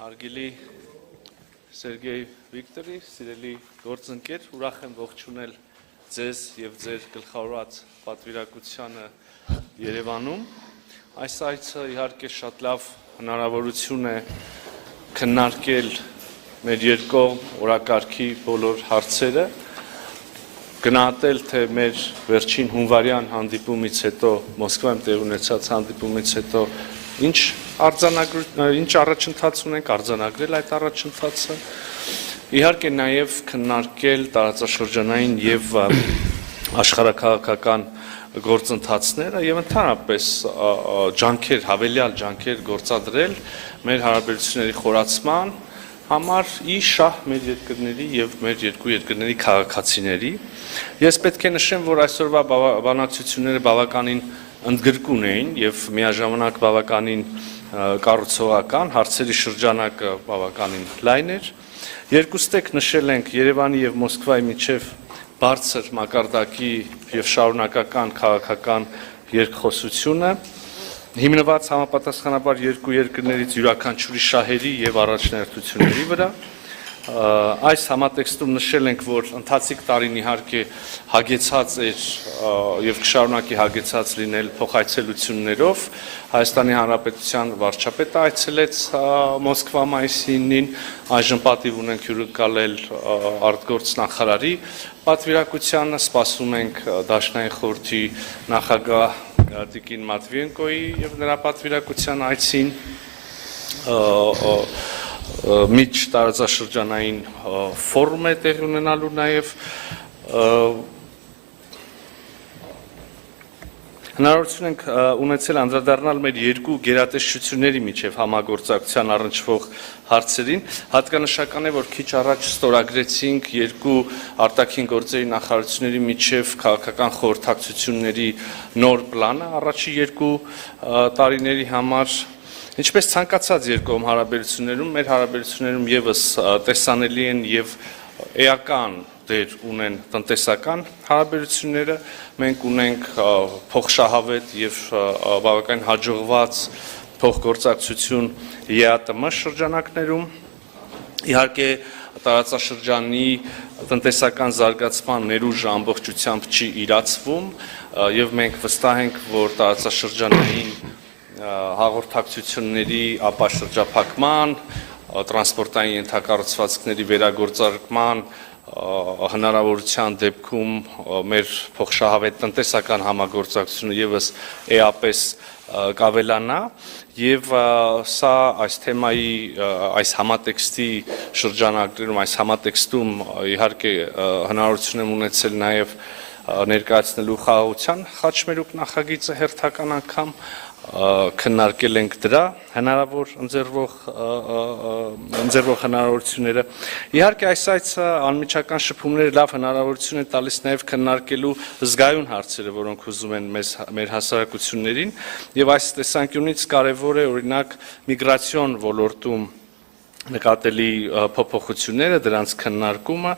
Հարգելի Սերգեյ Վիկտորի, սիրելի գործընկեր, ուրախ եմ ողջունել ձեզ եւ ձեր գլխավորած պատվիրակությանը Երևանում։ Այս այցը իհարկե շատ լավ հնարավորություն է քննարկել մեր երկկողմ օրակարգի բոլոր հարցերը, գնահատել թե մեր վերջին հունվարյան հանդիպումից հետո, Մոսկվայում տեղի ունեցած հանդիպումից հետո ինչ առաջընթաց ունենք, արձանագրել այդ առաջընթացը, իհարկե նաև քննարկել տարածաշրջանային եւ աշխարհաքաղաքական գործընթացները եւ ընդհանրապես ջանքեր, հավելյալ ջանքեր գործադրել մեր հարաբերությունների խորացման համար ի շահ մեր երկրների եւ մեր երկու երկրների քաղաքացիների։ Ես պետք է նշեմ, որ այսօրվա բանակցությունները բավականին ընդգրկուն էին եւ միաժամանակ բավականին կառուցողական, հարցերի շրջանակը բավականին լայն էր։ Երկուստեք նշել ենք Երևանի եւ Մոսկվայի միջև բարձր մակարդակի եւ շարունակական քաղաքական երկխոսությունը, հիմնված համապատասխանաբար երկու երկրներից յուրաքանչյուրի շահերի եւ առաջնահերթությունների վրա։ Այս համատեքստում նշել ենք, որ ընթացիկ տարին իհարկե հագեցած էր եւ կշարունակի հագեցած լինել փոխայցելություններով։ Հայաստանի Հանրապետության վարչապետը այցելեց Մոսկվա մայիսի 9-ին, այժմ պատիվ ունենք հյուրընկալել արտգործ նախարարի պատվիրակությանը, սպասում ենք Դաշնային խորհրդի նախագահ Տիկին Մատվիենկոյի եւ նրա պատվիրակության այցին, միջ տարածաշրջանային ֆորում է տեղի ունենալու նաև հնարավորություն ենք ունեցել անդրադառնալ մեր երկու գերատեսչությունների միջև համագործակցության առնչվող հարցերին, հատկանշական է, որ քիչ առաջ ստորագրեցինք երկու արտաքին գործերի նախարարությունների միջև քաղաքական խորհրդակցությունների նոր պլանը առաջի երկու տարիների համար։ Ինչպես ցանկացած երկկողմ հարաբերություններում, մեր հարաբերություններում եւս տեսանելի են եւ էական դեր ունեն տնտեսական հարաբերությունները, մենք ունենք փոխշահավետ եւ բավական հաջողված փոխգործակցություն ԵԱՏՄ շրջանակներում, իհարկե տարածաշրջանի տնտեսական զարգացման ներուժը ամբողջությամբ չի իրացվում եւ մենք վստահ ենք, որ տարածաշրջանային հաղորդակցությունների ապաշրջափակման, տրանսպորտային ենթակառուցվածքների վերագործարկման հնարավորության դեպքում մեր փոխշահավետ տնտեսական համագործակցությունը եւս էապես կավելանա եւ սա այս թեմայի այս համատեքստի շրջանակներում այս համատեքստում իհարկե հնարավորություն եմ ունեցել նաեւ ներկայացնելու խաղաղության խաչմերուկ նախագիծը հերթական անգամ քննարկել ենք դրա հնարավոր ընձեռվող հնարավորությունները։ Իհարկե այս այցը անմիջական շփումները լավ հնարավորություն է տալիս նաև քննարկելու զգայուն հարցերը, որոնք ուզում են մեր հասարակություններին, եւ այս տեսանկյունից կարևոր է օրինակ միգրացիոն ոլորտում նկատելի փոփոխությունները, դրանց քննարկումը,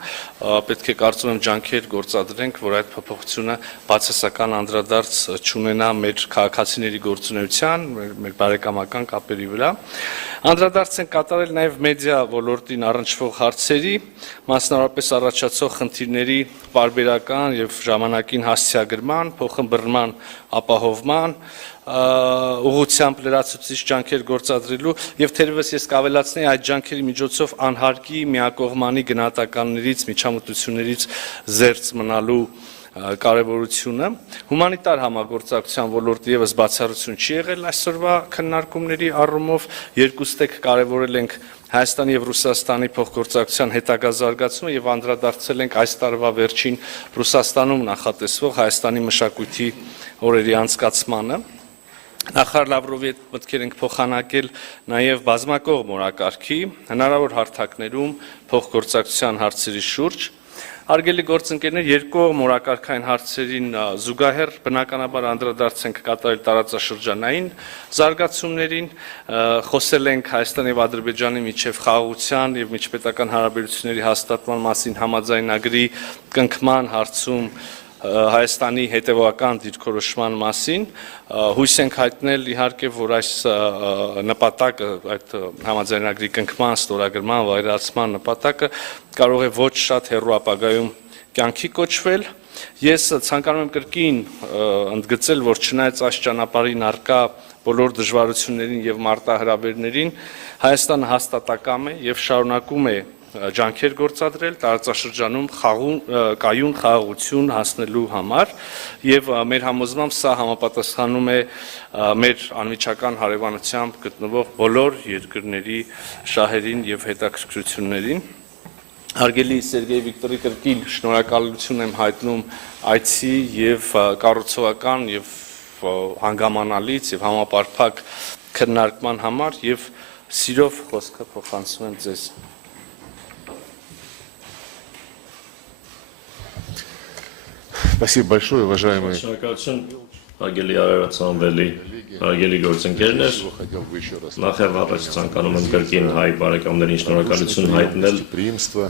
պետք է կարծում եմ ջանքեր գործադրենք, որ այդ փոփոխությունը բացասական անդրադարձ չունենա մեր քաղաքացիների գործունեության, մեր բարեկամական կապերի վրա։ Անդրադարձ են կատարել նաև մեդիա ոլորտին առնչվող հարցերի, մասնավորապես առաջացող խնդիրների պարբերական եւ ժամանակին հասցեագրման, փոխըմբռնման ապահովման ուղղությամբ լրացուցիչ ջանքեր գործադրելու եւ թերևս ես կավելացնեի այդ ջանքերի միջոցով անհարկի միակողմանի գնահատականներից, միջամտություններից զերծ մնալու կարևորությունը։ Հումանիտար համագործակցության ոլորտը եւս բացառություն չի եղել այսօրվա քննարկումների առումով, երկուստեք կարևորել ենք Հայաստանի եւ Ռուսաստանի փոխգործակցության հետագա զարգացումը եւ անդրադարձել ենք այս տարվա վերջին Ռուսաստանում նախատեսվող Հայաստանի մշակույթի օրերի անցկացմանը։ Նախարար Լավրովի հետ մտքեր ենք փոխանակել նաև բազմակողմ օրակարգի հնարավոր հարթակներում փոխգործակցության հարցերի շուրջ։ Հարգելի գործընկերներ, երկկողմ օրակարգային հարցերին զուգահեռ բնականաբար անդրադարձ ենք կատարել տարածաշրջանային զարգացումներին, խոսել ենք Հայաստանի եւ Ադրբեջանի միջև խաղաղության եւ միջպետական հարաբերությունների հաստատման մասին համաձայնագրի կնքման հարցում Հայաստանի հետևողական դիրքորոշման մասին, հույս ենք հայտնել իհարկե, որ այս նպատակը, այդ համաձայնագրի կնքման, ստորագրման, վայրացման նպատակը կարող է ոչ շատ հեռու ապագայում կյանքի կոչվել։ Ես ցանկանում եմ կրկին ընդգծել, որ չնայած այս ճանապարհին առկա բոլոր դժվարություններին եւ մարտահրավերներին, Հայաստանը հաստատակամ է եւ շարունակում է ջանքեր գործադրել տարածաշրջանում կայուն խաղաղություն հասնելու համար եւ մեր համոզմամբ սա համապատասխանում է մեր անմիջական հարևանությամբ գտնվող բոլոր երկրների շահերին եւ հետաքրքրություններին։ Հարգելի Սերգեյ Վիկտորի կրկին շնորհակալություն եմ հայտնում այցի եւ կառուցողական եւ հանգամանալից եւ համապարփակ քննարկման համար եւ սիրով խոսքը փոխանցում եմ ձեզ։ Спасибо большое, уважаемый. Հարգելի Արարատ Սամվելի, հարգելի գործընկերներ, նախ առաջ ցանկանում եմ կրկին հայ բարեկամներին շնորհակալություն հայտնել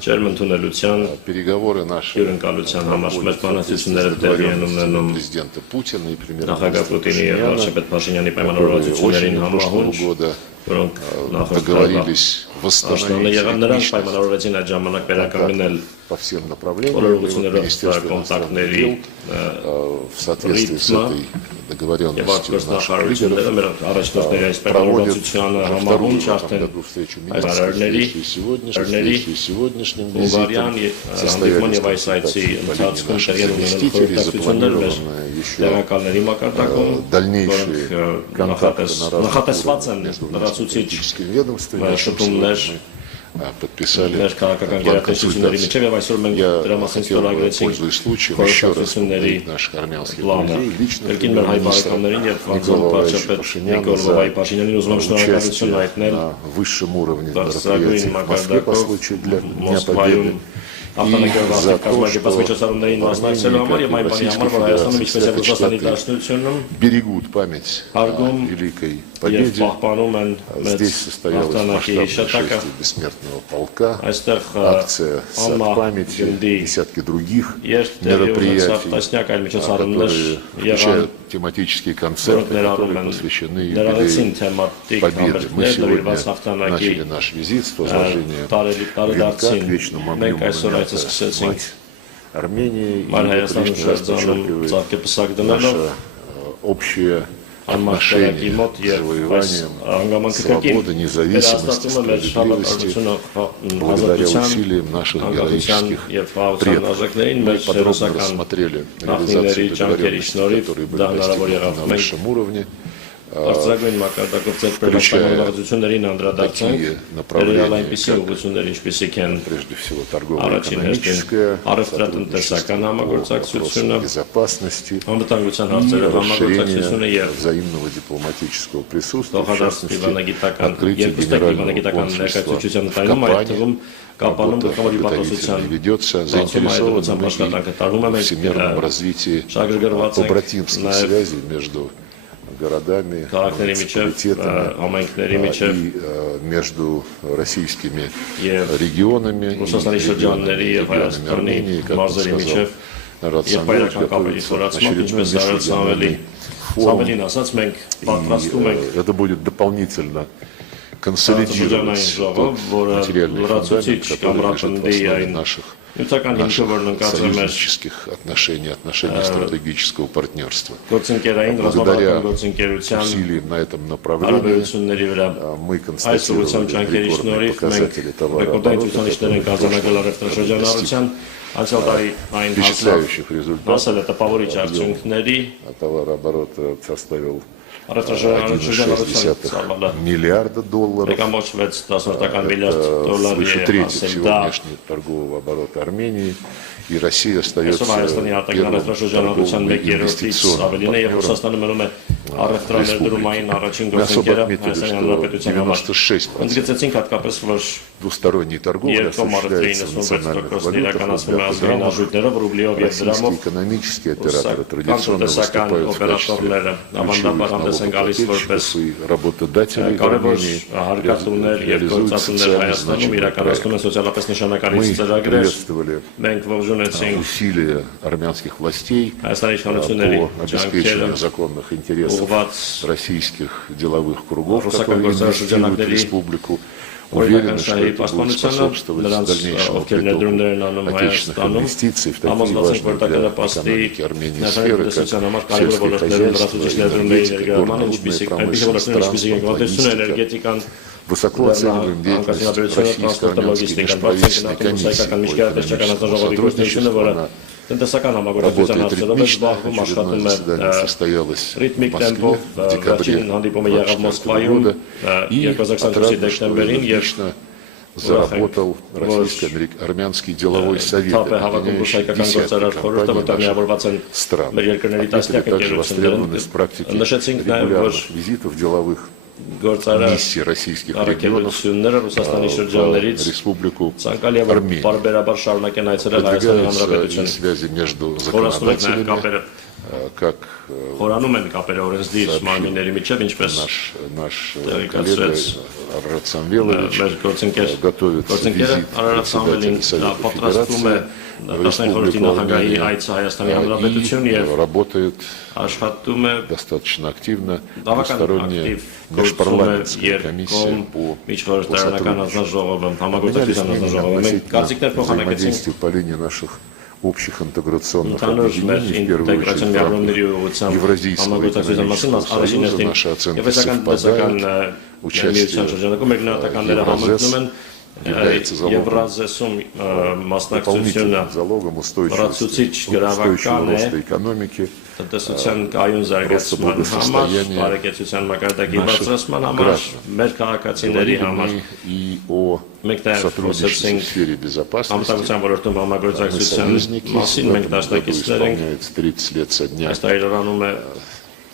ջերմ ընդունելության հյուրընկալության համար մեր բանակցությունները տեղի են ունենում նախագահ Պուտինի եւ վարչապետ Փաշինյանի պայմանավորվածություններին համահունչ, որոնք договорились Աշտանը եղան նրանց պայմանավորվեցին այդ ժամանակ վերականգնել по всем направлениям. կոնտակտների В соответствии с этой договоренностью Եվ առաջնորդների այս պայմանավորվածությանը համահունչ արդեն այս сегодняшнем Bulgarian հանդիպման եւ այս այցի ընթացքում տեղի ունենալու խորհրդակցություններ մեր տեղակալների մակարդակում, որոնք նախատեսված են լրացուցիչ շփումներ подписали մեր քաղաքական գերատեսչությունների միջև եւ այսօր մենք դրա մասին ստորագրեցինք խորհրդակցությունների պլանը։ Կրկին մեր հայ բարեկամներին եւ վարչապետ վարչապետ Փաշինյանին ուզում եմ շնորհակալություն հայտնել высшем уровне բարձրագույն մակարդակով Մոսկվայում կազմակերպված միջոցառումներին մասնակցելու համար եւ այն բանի համար, որ Հայաստանում ինչպես եւ Ռուսաստանի Դաշնությունում берегут память о великой победе. Здесь состоялась масштабная бессмертного полка, акция «Сад памяти», десятки других мероприятий, которые включают тематические концерты, которые посвящены юбилею победы. Мы сегодня начали наш визит с возложения венка к вечному огню монумента мать Армении, и это лишний раз подчеркивает наше общее отношение к завоеваниям свободы, независимости, справедливости, благодаря усилиям наших героических предков. Мы подробно рассмотрели реализацию договоренностей, которые были достигнуты на высшем уровне, Բարձրագույն մակարդակով ձեռքբերված պայմանավորվածություններին անդրադարձանք, այնպիսի ուղղություններ, ինչպիսիք են առաջին հերթին առևտրատնտեսական համագործակցությունը, անվտանգության հարցերով համագործակցությունը եւ փոխադարձ դիվանագիտական եւ դիվանագիտական ներկայացուցչության տարում այդ թվում Կապանում գլխավոր դիպլոմատության հայտարարության աշխատանքը տարվում է շագրգռված связи между городами, муниципалитетами и между российскими регионами и регионами Армении, как сказал Арарат Самвелович, готовится очередной межрегиональный форум. И это будет дополнительно консолидировать тот материальный фундамент, который лежит в основе наших союзнических отношений, стратегического партнерства. Благодаря усилиям на этом направлении мы констатировали рекордные показатели товарооборота, впечатляющих результатов. Товарооборот составил $1,6 миллиарда долларов, свыше трети сегодняшнего торгового оборота Армении, и Россия остается первым торговым инвестиционным партнером առևտրաներդրումային առաջին Мы особо գործընկերը отметили, Հայաստանի что Հանրապետության համար։ 96% Ընդգծեցինք հատկապես, որ двусторонней торговли осуществляется в национальных валютах, իրականացվում է ազգային արժույթներով, ռուբլիով եւ российские դրամով։ экономические операторы традиционно Կանտեսական выступают в качестве օպերատորները ավանդաբար հանդես են գալիս որպես налогоплательщиков и работодателей в կարևոր Армении, հարկատուներ եւ реализуют գործածություններ социально Հայաստանում значимые իրականացնում են проекты. սոցիալապես նշանակալից Мы ծրագրեր։ приветствовали Մենք ողջունեցինք усилия армянских властей Հայաստանի իշխանությունների по ջանքերը обеспечению законных интересов ուղղված российских деловых кругов, Ռուսական которые инвестируют в գործարարների республику. Уверены, что օրինական это будет պաշտպանությանը способствовать նրանց дальнейшему ովքեր ներդրումներ են անում притоку отечественных Հայաստանում инвестиций в такие համոզված ենք, важные որ դա для կնպաստի экономики Армении հայաստանի сферы, տնտեսության համար как կարևոր сельское ոլորտներում хозяйство, լրացուցիչների ներդրումների энергетика, ներգրավման, горнодобрая ինչպիսի промышленность, ոլորտներ, ինչպիսի транспорт, գյուղատնտեսությունը, логистика. էներգետիկան, Высоко оцениваем деятельность российско-армянской межправительственной комиссии по экономическому сотрудничеству. Она տնտեսական համագործակցության работает հարցերով է ритмично. զբաղվում, աշխատում Очередное է заседание состоялось в ռիթմիկ Москве տեմպով в декабре վերջին հանդիպումը եղավ 2024 Մոսկվայում года. И 2024 отрадно, что դեկտեմբերին եւ лично заработал Российско-армянский деловой совет, թափ է հավաքում ռուսական объединяющий գործարար десятки խորհուրդը, компаний որտեղ միավորված են наших стран. մեր երկրների Отметили տասնյակ также ընկերություններ։ востребованность практики Նշեցինք նաև, որ регулярных визитов деловых գործարար миссий российских регионов առաքելությունները Ռուսաստանի в շրջաններից Республику ցանկալի է որ Армения. բարբերաբար շարունակեն այցելել Հայաստանի Продвигаются и Հանրապետություն։ связи между Խորացնում ենք նաև законодателями, կապերը, как խորանում են կապերը օրենսդիր մարմինների միջև, ինչպես наш Так, коллега отец. Арарат Самвелович մեր գործընկեր готовит գործընկերը визит Արարատ Սամվելին председателя Совета պատրաստվում է Федерации в 15-րդ Республику նախագահի Армения այցը Հայաստանի Հանրապետություն и եւ работает աշխատում է достаточно активно բավական двусторонняя ակտիվ գործում է межпарламентская комиссия երկկողմ по միջխորհրդարանական հանձնաժողովը, Обменялись համագործակցության мнениями հանձնաժողովը։ Մենք относительно կարծիքներ փոխանակեցինք взаимодействия по линии наших общих интеграционных Ընդհանուր մեր объединений, в первую очередь ինտեգրացիոն в рамках միավորումների ուղղությամբ Евразийского համագործակցության մասին экономического առաջին союза. հերթին Наши оценки եվրոպական տնտեսական совпадают. միության շրջանակում մեր գնահատականները համընկնում են является залогом Եվրազեսում մասնակցությունը дополнительным залогом Վրացուցիչ устойчивого գրավական է роста экономики, տնտեսության կայուն զարգացման համար, բարեկեցության մակարդակի բարձրացման համար, մեր քաղաքացիների համար։ и о Մենք նաև сотрудничестве խոսեցինք в сфере безопасности. համտանգության ոլորտում Мы համագործակցության союзники, մասին, в մենք этом году դաշնակիցներ ենք, исполняется 30 лет со дня այս տարիլարանում է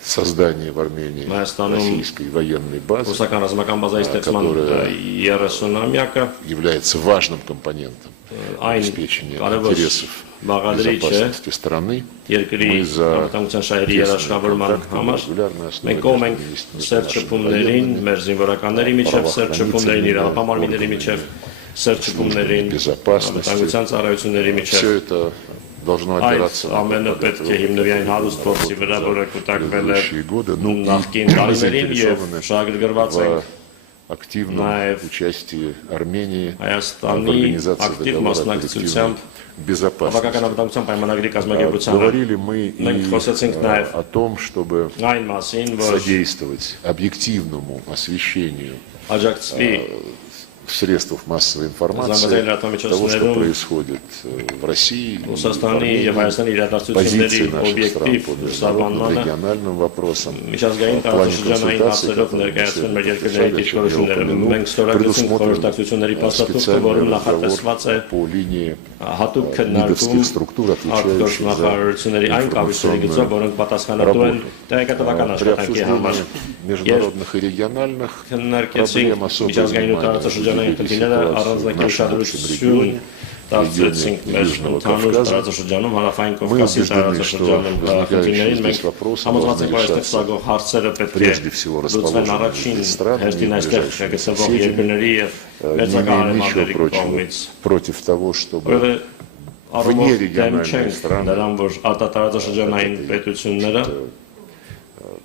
создания в Армении Հայաստանում российской военной базы, ռուսական ռազմական բազայի ստեղծման 30-ամյակը является важным компонентом այն обеспечения կարևոր интересов բաղադրիչ է безопасности страны. երկրի Мы за համտանգության շահերի երաշխավորման контакты на համար регулярной основе մենք կողմ ենք между սերտ շփումներին, մեր զինվորականների միջև, սերտ շփումներին, իրավապահարմինների միջև, սերտ շփումներին, համտանգության ծառայությունների միջև։ Все это должно Այդ опираться на ամենը պետք է հիմնվի այն հարուստ փորձի վրա, որը կուտակվել է предыдущие годы. Ну, и նախկին мы տարիներին եւ заинтересованы շահագրգռված ենք в активном Наев участии Армении в Հայաստանի организации ակտիվ договора о մասնակցությամբ коллективной безопасности. Հավաքական անվտանգության պայմանագրի կազմակերպությանը Говорили мы մենք и խոսեցինք նաև о том, чтобы այն մասին, որ содействовать объективному освещению աջակցվի в средствах массовой информации Զանգվածային того, что լրատվամիջոցներում происходит в России, в Ռուսաստանի եւ Армении, Հայաստանի իրադարձությունների позиции наших стран օբյեկտիվ по международным սահմանմանը региональным вопросам. միջազգային В плане տարածաշրջանային консультаций, հարցերով которые ներկայացվեն մեր мы երկրների сегодня դիրքորոշումները։ упомянул, Մենք ստորագրեցինք предусмотрен խորհրդակցությունների փաստաթուղթը, специальный որում разговор նախատեսված է по линии հատուկ քննարկում МИДовских структур, отвечающих за արտգործնախարարությունների այն կառույցների գծով, информационную որոնք պատասխանատու են տեղեկատվական При աշխատանքի համար։ обсуждении международных и региональных Քննարկեցինք проблем особое միջազգային ու внимание տարածաշրջանային уделили խնդիրները ситуации в առանձնակի нашем общем ուշադրություն регионе, դարձրեցինք մեր Южного ընդհանուր Кавказа. տարածաշրջանում, հարավային Мы Կովկասի убеждены, что տարածաշրջանում возникающие խնդիրներին здесь մենք вопросы համոզված должны ենք, որ այստեղ решаться սագող հարցերը պետք է прежде всего լուծվեն расположенными առաջին здесь странами, հերթին այստեղ ближайшими գտնվող соседями. երկրների եւ Не имеем ничего մեծակահարմանների против, կողմից։ против того, чтобы Որը առումով դեմ Վնիրեգիոնальные չենք страны. նրան, որ արտատարածաշրջանային պետությունները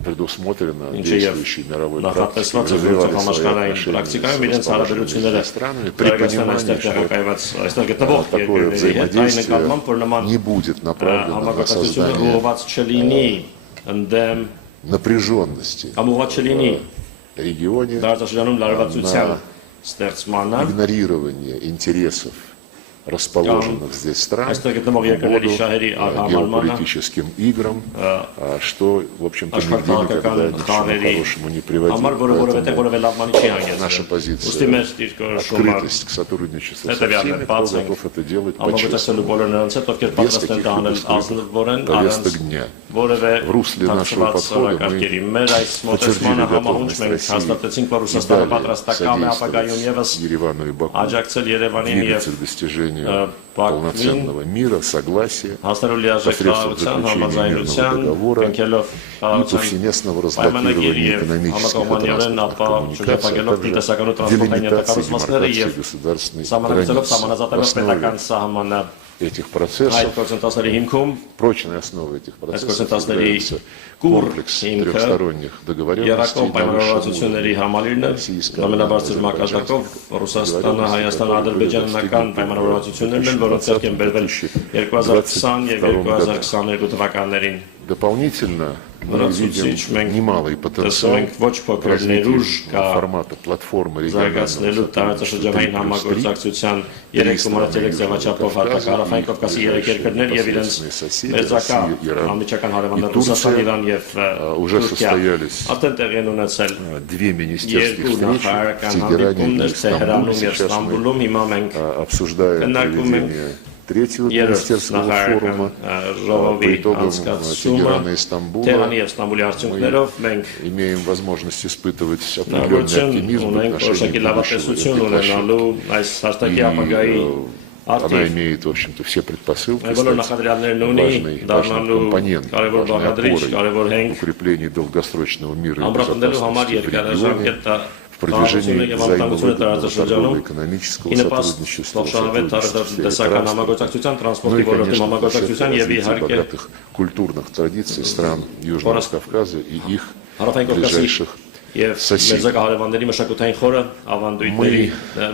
предусмотрено ինչը եւ действующей мировой практикой, նախատեսված է развивали գործող свои համաշխարհային отношения պրակտիկայում с իրենց հարաբերությունները расположенными странами, при Հայաստան понимании, այստեղ что տեղակայված այստեղ գտնվող такое երկրների հետ այն взаимодействие նկատմամբ, որ նման не будет направлено на համագործակցությունը создание ուղղված չլինի ընդդեմ напряженности կամ ուղղված չլինի в регионе, տարածաշրջանում լարվածության ստեղծմանը, игнорирование интересов расположенных здесь стран այստեղ գտնվող երկրների շահերի արհամարմանը геополитическим играм, что, в общем-то, нигде никогда ни к чему хорошему не համար, որը որևէ приводило. որևէ լավ բանի չի Наша հանգեցրել։ позиция Ոստի մեր դիրքորոշումը открытость к сотрудничеству со հետևյալն է, всеми, кто բաց ենք готов это делать համագործակցելու по-честному. բոլոր նրանց հետ, ովքեր պատրաստ են տանել ազնվորեն, Повесток առանց дня. որևէ В русле нашего թաքցված подхода օրակարգերի։ мы Մեր այս մոտեցմանը համահունչ готовность մենք России հաստատեցինք, որ и Ռուսաստանը далее պատրաստական է ապագայում եւս содействовать Еревану и Баку աջակցել Երևանին եւ двигаться к достижению Բաքվին полноценного мира, согласия, հասնելու լիարժեք посредством խաղաղության, заключения мирного համաձայնության, договора կնքելով и խաղաղության повсеместного պայմանագիր разблокирования եւ экономических и համակողմանիորեն транспортных ապա коммуникаций, а շրջապատելով также տնտեսական ու տրանսպորտային делимитации ենթակառուցվածքները демаркации եւ государственной սահմանափակելով границы. В սահմանազատելով պետական основе սահմանը этих այդ процессов, գործընթացների հիմքում прочной основой этих процессов գործընթացների является կուր комплекс հիմքը трехсторонних договоренностей Երակոմ на высшем պայմանավորվածությունների уровне. համալիրն է ամենաբարձր մակարդակով Ռուսաստանը, Հայաստանը, Ադրբեջանական պայմանավորվածություններն են, որոնց ձեռք են բերվել 2020 եւ 2022 թվականներին։ Дополнительно мы Վրացուցիչ видим մենք немалый потенциал տեսնում ենք ոչ փոքր ներուժ կա формата платформы զարգացնելու տարածաշրջանային համագործակցության 3,3 ձևաչափով հատակարարային Կովկասի 3 երկրներ եւ իրենց մեծակա անմիջական հարևաններ Ռուսաստան, Իրան եւ уже Թուրքիա состоялись արդեն տեղի են ունեցել две министерских երկու встречи в նախարարական Тегеране и հանդիպումներ Թեհրանում Стамбуле. եւ Сейчас мы Ստամբուլում հիմա մենք обсуждаем քննարկում ենք проведение третьего երրորդ министерского форума. նախարարական ժողովի По итогам անցկացումը Тегерана и Стамбула Թեհրանի եւ Ստամբուլի արդյունքներով մենք имеем возможность испытывать определенный նորություն оптимизм в ունենք որոշակի отношении լավատեսություն будущего этой ունենալու այս հաստակի ապագայի Она արդիվ имеет, в общем-то, все предпосылки բոլոր стать նախադրյալներն ունի важным դառնալու компонентом, կարևոր важной բաղադրիչ, опорой կարևոր в հենք укреплении долгосрочного мира и ամրապնդելու համար безопасности в регионе, երկարաժամկետ в продвижении եւ անվտանգությունը взаимовыгодного տարածաշրջանում торгово-экономического ինպաստ сотрудничества, ողջանավետ сотрудничества տնտեսական համագործակցության, ну տրանսպորտի и, ոլորտի конечно, համագործակցության եւ развитие իհարկե богатых культурных традиций стран Южного Кавказа и их Հարավային Կովկասի ближайших եւ соседей. մեծակ հարևանների մշակութային խորը ավանդույթների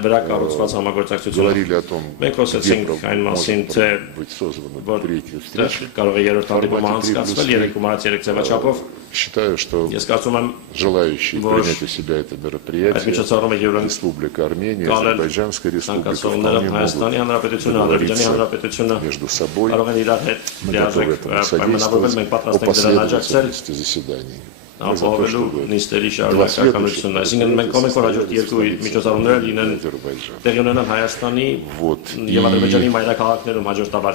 վրա կառուցված համագործակցությունը Говорили о том, մենք где խոսեցինք այն մասին, может թե быть создана որ третья встреча. կարող է երրորդ հանդիպումը անցկացվել 3,3 ձևաչափով Считаю, что ես կարծում եմ желающие Ваш- принять у себя это այդ мероприятие, միջոցառումը յուրին Республика Армения, Гален, Азербайджанская республика ցանկացողները вполне Հայաստանի могут Հանրապետությունը, Ադրբեջանի договориться Հանրապետությունը между собой. կարող են իրար հետ Мы готовы լիարժեք этому պայմանավորվել, содействовать մենք по պատրաստ ենք դրան աջակցել последовательности заседаний. Мы за то, ապահովելու чтобы նիստերի շարունակականությունն, այսինքն մենք կողմ ենք որ հաջորդ երկու միջոցառումները լինեն Азербайджан. տեղի ունենան Հայաստանի Вот. եւ Ադրբեջանի մայրաքաղաքներում հաջորդաբար։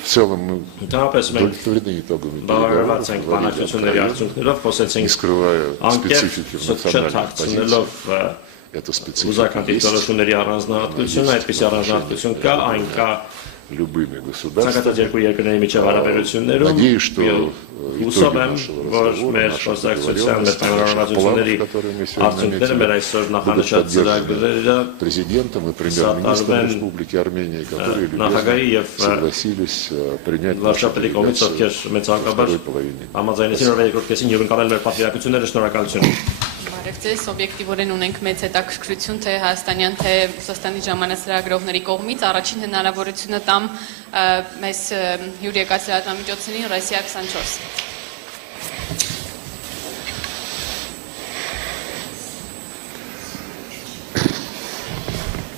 В целом мы Ընդհանրապես մենք удовлетворены итогами բավարարված переговоров, ենք говорили բանակցությունների откровенно, արդյունքներով, не խոսեցինք скрывая անկեղծ специфики в национальных позициях. չթաքցնելով Эта специфика ուզական есть դիտորոշումների առանձնահատկությունը, այդպիսի առանձնահատկություն կա, այն կա любыми государствами. ցանկացած երկու երկրների միջև հարաբերություններում։ Надеюсь, что Հուսով итоги եմ, нашего որ разговора, մեր наших խոսակցության, մեր договоренностей, պայմանավորվածությունների наших планов, которые мы сегодня արդյունքները, մեր наметили, այսօր будут նախանշած ծրագրերը поддержаны президентом и премьер-министром Սատարվեն Республики Армения, которые նախագահի любезно եւ согласились принять нашу վարշապետի կողմից, ովքեր делегацию մեծակաբար во второй половине. համաձայնեցին, որ երկրորդ կեսին հյուրընկալել մեր պատվիրակությունները, շնորհակալություն։ Բարև ձեզ, օբյեկտիվորեն ունենք մեծ հետաքրքրություն թե Հայաստանյան, թե Ռուսաստանի ժամանակ կողմից առաջին հնարավորությունը տամ մեզ հյուր եկած լրատվամիջոցներին Ռոսիա 24